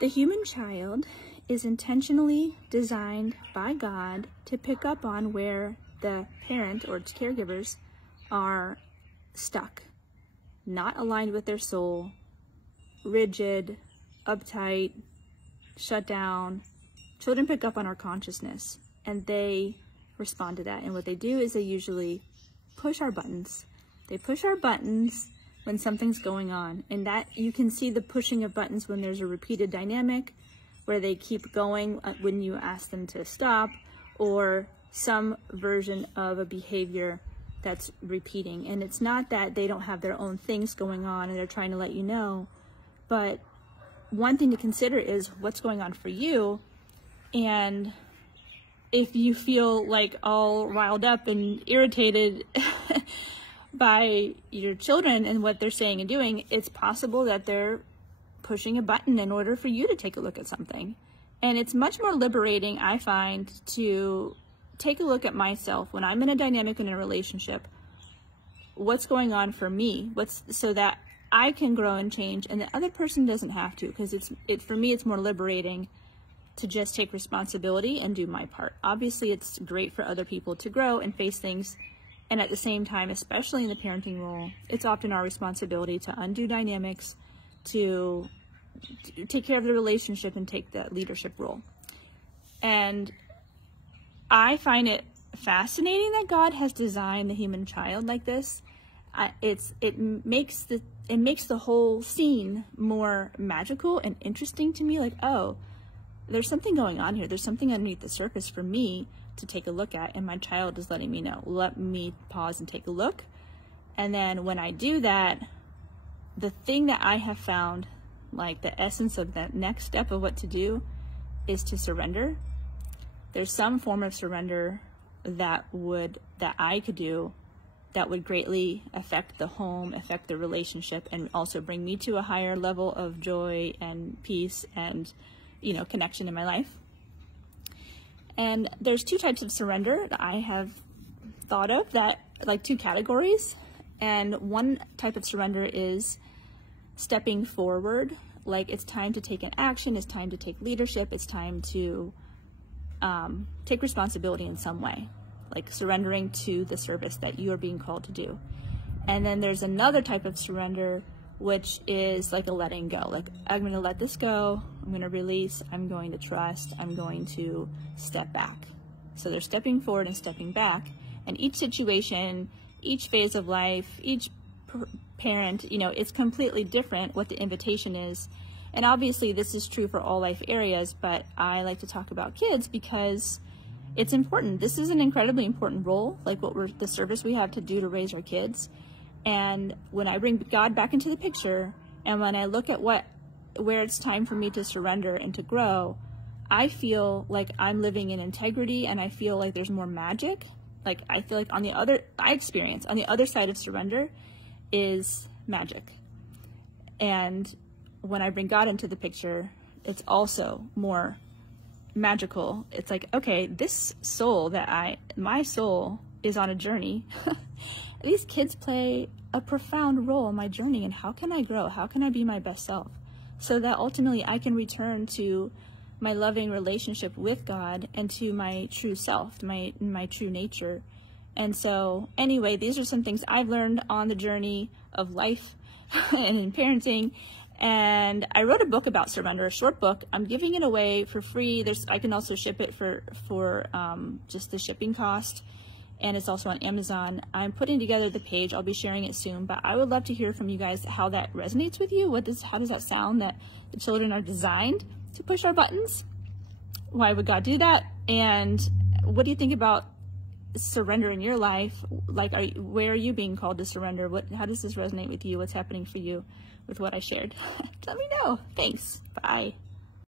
The human child is intentionally designed by God to pick up on where the parent or its caregivers are stuck, not aligned with their soul, rigid, uptight, shut down. Children pick up on our consciousness and they respond to that. And what they do is they usually push our buttons. They push our buttons when something's going on. And that you can see the pushing of buttons when there's a repeated dynamic where they keep going when you ask them to stop, or some version of a behavior that's repeating. And it's not that they don't have their own things going on and they're trying to let you know, but one thing to consider is what's going on for you. And if you feel like all riled up and irritated by your children and what they're saying and doing, it's possible that they're pushing a button in order for you to take a look at something. And it's much more liberating, I find, to take a look at myself when I'm in a dynamic in a relationship. What's going on for me? So that I can grow and change, and the other person doesn't have to, because for me it's more liberating to just take responsibility and do my part. Obviously, it's great for other people to grow and face things, and at the same time, especially in the parenting role, it's often our responsibility to undo dynamics, to take care of the relationship and take that leadership role. And I find it fascinating that God has designed the human child like this. It makes the whole scene more magical and interesting to me. Like, oh, there's something going on here. There's something underneath the surface for me to take a look at, and my child is letting me know. Let me pause and take a look. And then when I do that, the thing that I have found, like the essence of that next step of what to do, is to surrender. There's some form of surrender that I could do that would greatly affect the home, affect the relationship, and also bring me to a higher level of joy and peace and, connection in my life. And there's two types of surrender that I have thought of, that like two categories. And one type of surrender is stepping forward, like it's time to take an action, it's time to take leadership, it's time to take responsibility in some way, like surrendering to the service that you are being called to do. And then there's another type of surrender, which is like a letting go. Like, I'm going to let this go, I'm going to release, I'm going to trust, I'm going to step back. So they're stepping forward and stepping back. And each situation, each phase of life, each parent, it's completely different what the invitation is. And obviously this is true for all life areas, but I like to talk about kids because it's important. This is an incredibly important role, like the service we have to do to raise our kids. And when I bring God back into the picture, and when I look at where it's time for me to surrender and to grow, I feel like I'm living in integrity, and I feel like there's more magic. Like, I feel like on the other side of surrender is magic. And when I bring God into the picture, it's also more magical. It's like, okay, this soul my soul is on a journey. These kids play a profound role in my journey, and how can I grow? How can I be my best self? So that ultimately I can return to my loving relationship with God and to my true self, my true nature. And so anyway, these are some things I've learned on the journey of life and in parenting. And I wrote a book about surrender, a short book. I'm giving it away for free. I can also ship it for just the shipping cost. And it's also on Amazon. I'm putting together the page. I'll be sharing it soon, but I would love to hear from you guys how that resonates with you. How does that sound, that the children are designed to push our buttons? Why would God do that? And what do you think about surrender in your life? Like, where are you being called to surrender? How does this resonate with you? What's happening for you with what I shared? Let me know. Thanks. Bye.